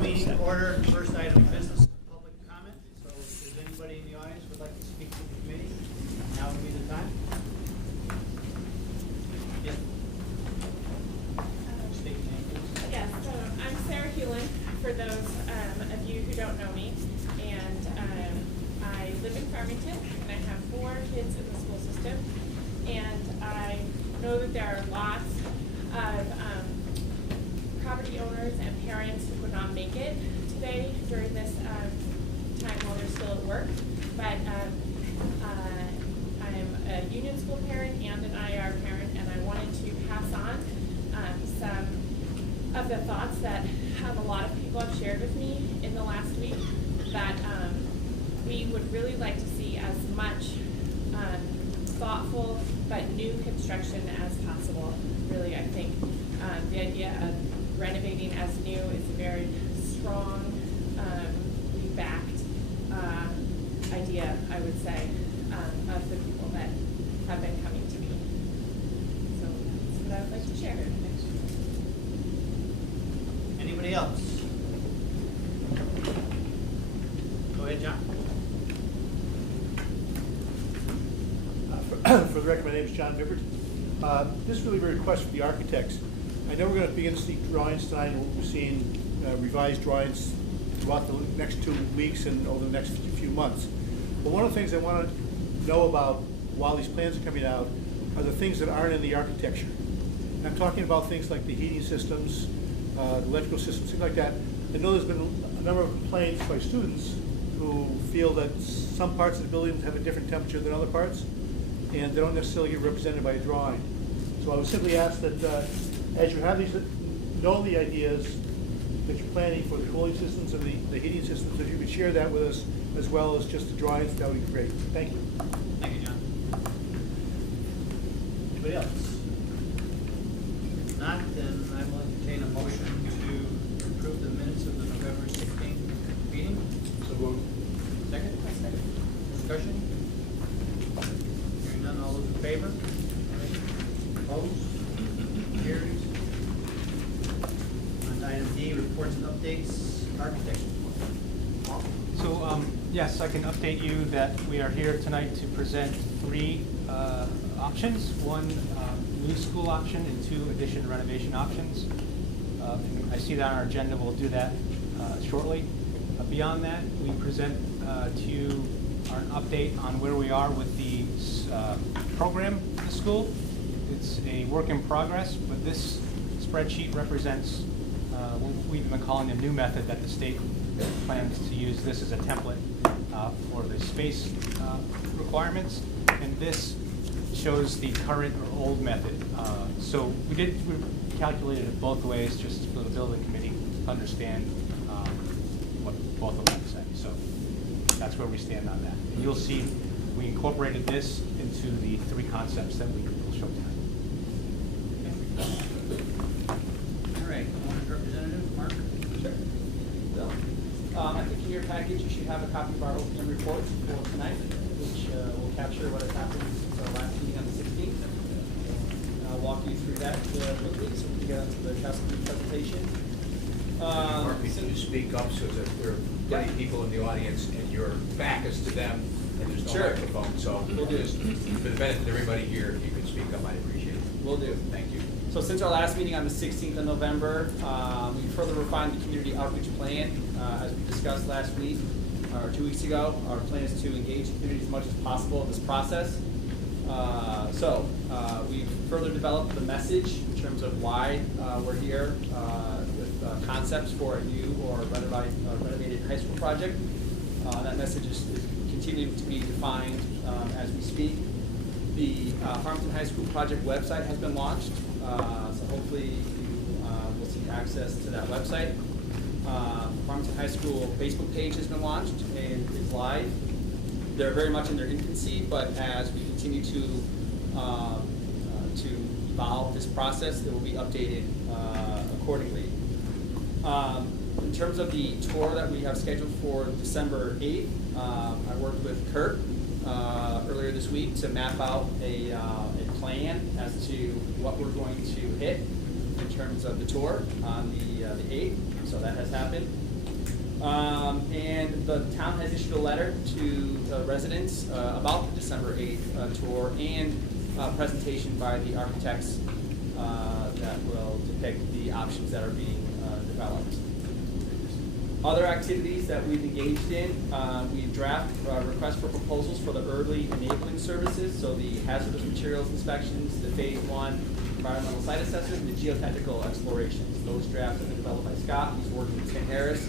meeting to order. First item of business, public comment. So if there's anybody in the audience who would like to speak to the committee, now would be the time. Yes. State your name, please. Yes, so I'm Sarah Hewlin, for those of you who don't know me. And I live in Farmington, and I have 4 kids in the school system. And I know that there are lots of property owners and parents who would not make it today during this time while they're still at work. But I'm a union school parent and an IR parent, and I wanted to pass on some of the thoughts that a lot of people have shared with me in the last week, that we would really like to see as much thoughtful but new construction as possible. Really, I think the idea of renovating as new is a very strong, backed idea, I would say, of the people that have been coming to me. So that's what I would like to share. Anybody else? Go ahead, John. For the record, my name is John Bibbert. This is really a request for the architects. I know we're going to begin to see drawings tonight, and we're seeing revised drawings throughout the next 2 weeks and over the next few months. But one of the things I want to know about while these plans are coming out are the things that aren't in the architecture. And I'm talking about things like the heating systems, the electrical systems, things like that. I know there's been a number of complaints by students who feel that some parts of the building have a different temperature than other parts, and they don't necessarily get represented by a drawing. So I would simply ask that as you have these, know the ideas that you're planning for the cooling systems and the heating systems, if you could share that with us as well as just the drawings, that would be great. Thank you. Thank you, John. Anybody else? If not, then I will entertain a motion to approve the minutes of the November 16th meeting. So moved. Second? Discussion? Hearing none, all those in favor? Opposed? Carries. On to item D, reports and updates, architecture. So, yes, I can update you that we are here tonight to present 3 options. 1 new school option and 2 addition renovation options. I see that on our agenda. We'll do that shortly. Beyond that, we present to you an update on where we are with the program in the school. It's a work in progress, but this spreadsheet represents what we've been calling a new method that the state plans to use this as a template for the space requirements, and this shows the current or old method. So we calculated it both ways just for the building committee to understand what both of them say. So that's where we stand on that. And you'll see we incorporated this into the 3 concepts that we will show tonight. All right, owner's representative, Mark. Sure. So, I think in your package you should have a copy of our opening report for tonight, which will capture what has happened since our last meeting on the 16th. And I'll walk you through that quickly so we can get into the testimony presentation. Mark, can you speak up so that there are many people in the audience and your back is to them and there's no microphone, so We'll do. just for the benefit of everybody here, if you could speak up, I'd appreciate it. Will do. Thank you. So since our last meeting on the 16th of November, we further refined the community outreach plan. As we discussed last week, or 2 weeks ago, our plan is to engage the community as much as possible in this process. We've further developed the message in terms of why we're here with concepts for a new or renovated high school project. That message is continuing to be defined as we speak. The Farmington High School project website has been launched, so hopefully you will see access to that website. Farmington High School Facebook page has been launched and is live. They're very much in their infancy, but as we continue to evolve this process, it will be updated accordingly. In terms of the tour that we have scheduled for December 8th, I worked with Kurt earlier this week to map out a plan as to what we're going to hit in terms of the tour on the 8th. So that has happened. And the town has issued a letter to the residents about the December 8th tour and presentation by the architects that will depict the options that are being developed. Other activities that we've engaged in, we draft requests for proposals for the early enabling services, so the hazardous materials inspections, the phase 1 environmental site assessment, and the geotechnical explorations. Those drafts have been developed by Scott. He's working with Tim Harris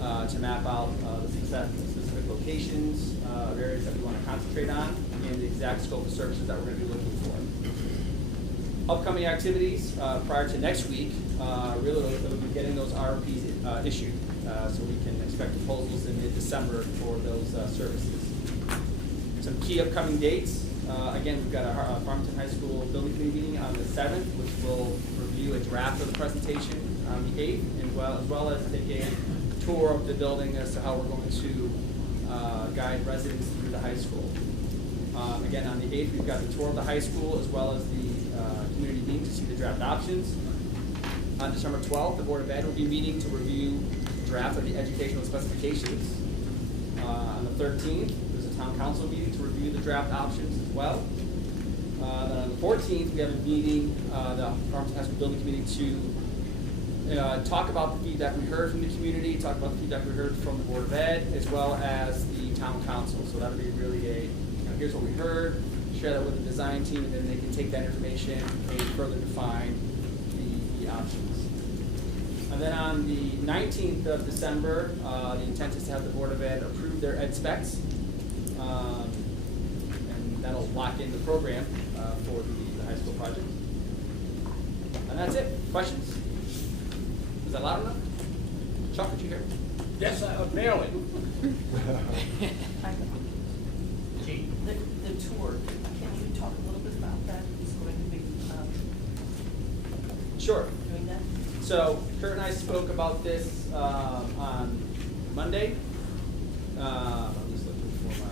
to map out the specific locations, areas that we want to concentrate on, and the exact scope of services that we're going to be looking for. Upcoming activities prior to next week, really we'll be getting those RFPs issued, so we can expect proposals in mid-December for those services. Some key upcoming dates. Again, we've got a Farmington High School Building Committee meeting on the 7th, which will review a draft of the presentation on the 8th, and as well as take a tour of the building as to how we're going to guide residents through the high school. Again, on the 8th, we've got the tour of the high school as well as the community meeting to see the draft options. On December 12th, the Board of Ed will be meeting to review the draft of the educational specifications. On the 13th, there's a town council meeting to review the draft options as well. Then on the 14th, we have a meeting, the Farmington High School Building Committee, to talk about the feedback we heard from the community, talk about the feedback we heard from the Board of Ed, as well as the town council. So that'll be really a, here's what we heard, share that with the design team, and then they can take that information and further define the options. And then on the 19th of December, the intent is to have the Board of Ed approve their ed specs, and that'll lock in the program for the high school project. And that's it. Questions? Is that loud enough? Chuck, did you hear? Yes, barely. Gene? The tour, can you talk a little bit about that? Who's going to be Sure. doing that? So Kurt and I spoke about this on Monday. I'm just looking for my,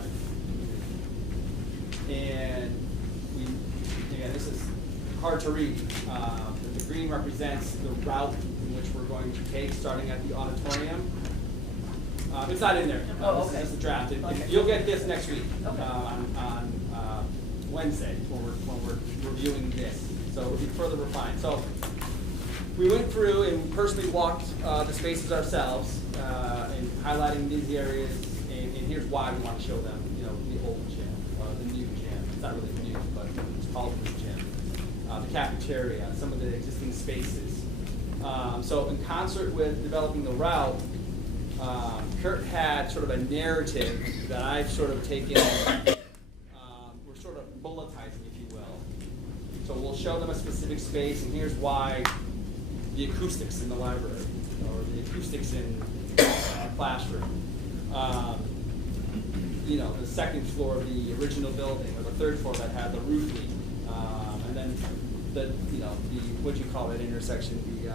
and again, this is hard to read. But the green represents the route in which we're going to take, starting at the auditorium. It's not in there. Oh, This okay. is the draft. Okay. You'll get this next week Okay. on Wednesday when we're reviewing this. So it'll be further refined. So we went through and personally walked the spaces ourselves and highlighting these areas. And here's why we want to show them. You know, the old gym, the new gym. It's not really new, but it's called the new gym. The cafeteria, some of the existing spaces. So in concert with developing the route, Kurt had sort of a narrative that I've sort of taken, we're sort of bulletizing, if you will. So we'll show them a specific space, and here's why the acoustics in the library, or the acoustics in the classroom. You know, the second floor of the original building, or the third floor that had the roof leak. And then the, you know, the, what do you call that intersection? The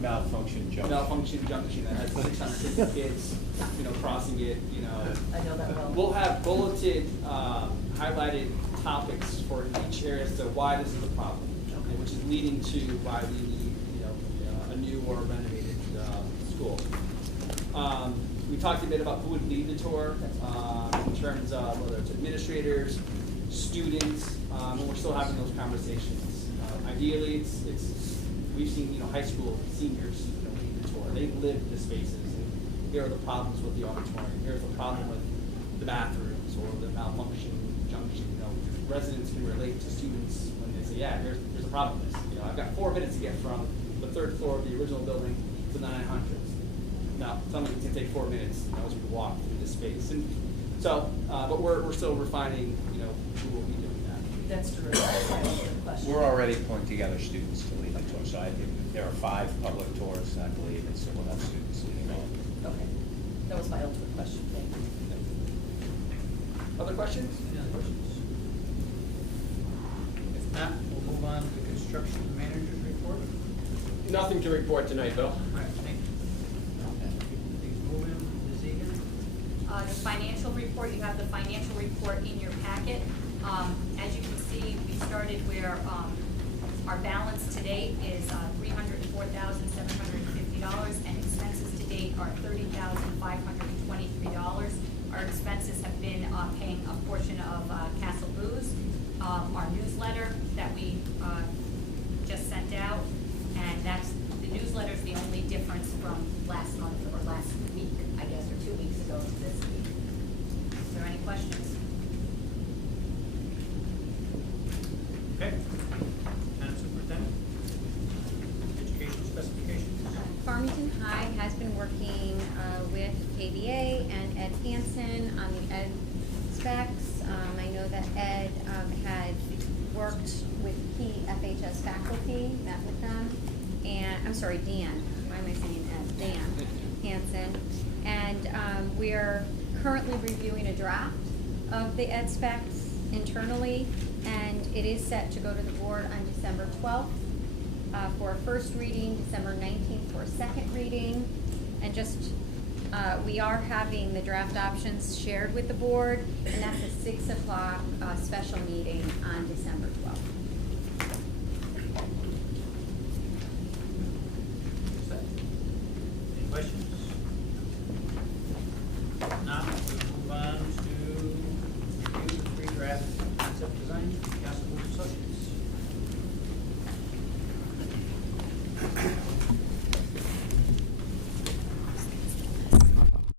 Malfunction junction. malfunction junction that has 650 kids, you know, crossing it, you know. I know that well. We'll have bulleted, highlighted topics for each area as to why this is a problem, Okay. which is leading to why we need, you know, a new or renovated school. We talked a bit about who would lead the tour, in terms of whether it's administrators, students, and we're still having those conversations. Ideally, we've seen, you know, high school seniors, you know, lead the tour. They've lived the spaces, and here are the problems with the auditorium. Here's the problem with the bathrooms or the malfunction junction. You know, residents can relate to students when they say, yeah, there's a problem with this. You know, I've got 4 minutes to get from the 3rd floor of the original building to the 900s. Now, some of it can take 4 minutes, you know, as we walk through this space. And so, but we're still refining, you know, who will be doing that. That's terrific. That's my only question. We're already pulling together students to lead the tour, so I think there are 5 public tours, I believe, and so we'll have students leading all. Okay. That was my ultimate question. Thank you. Other questions? Any other questions? If not, we'll move on to the construction manager's report. Nothing to report tonight, Bill. All right, thank you. Please move in, Ms. Egan. The financial report, you have the financial report in your packet. As you can see, we started where our balance to date is $304,750, and expenses to date are $30,523. Our expenses have been paying a portion of Castle Booze, our newsletter that we just sent out, and the newsletter's the only difference from last month or last week, I guess, or 2 weeks ago to this week. Is there any questions? Okay. Madam Superintendent, education specifications. Farmington High has been working with KBA and Ed Hansen on the ed specs. I know that Ed had worked with key FHS faculty, met with them, and, I'm sorry, Dan, why am I saying Ed? Dan Hansen. And we are currently reviewing a draft of the ed specs internally, and it is set to go to the board on December 12th for a first reading, December 19th for a second reading, and just we are having the draft options shared with the board, and that's a 6 o'clock special meeting on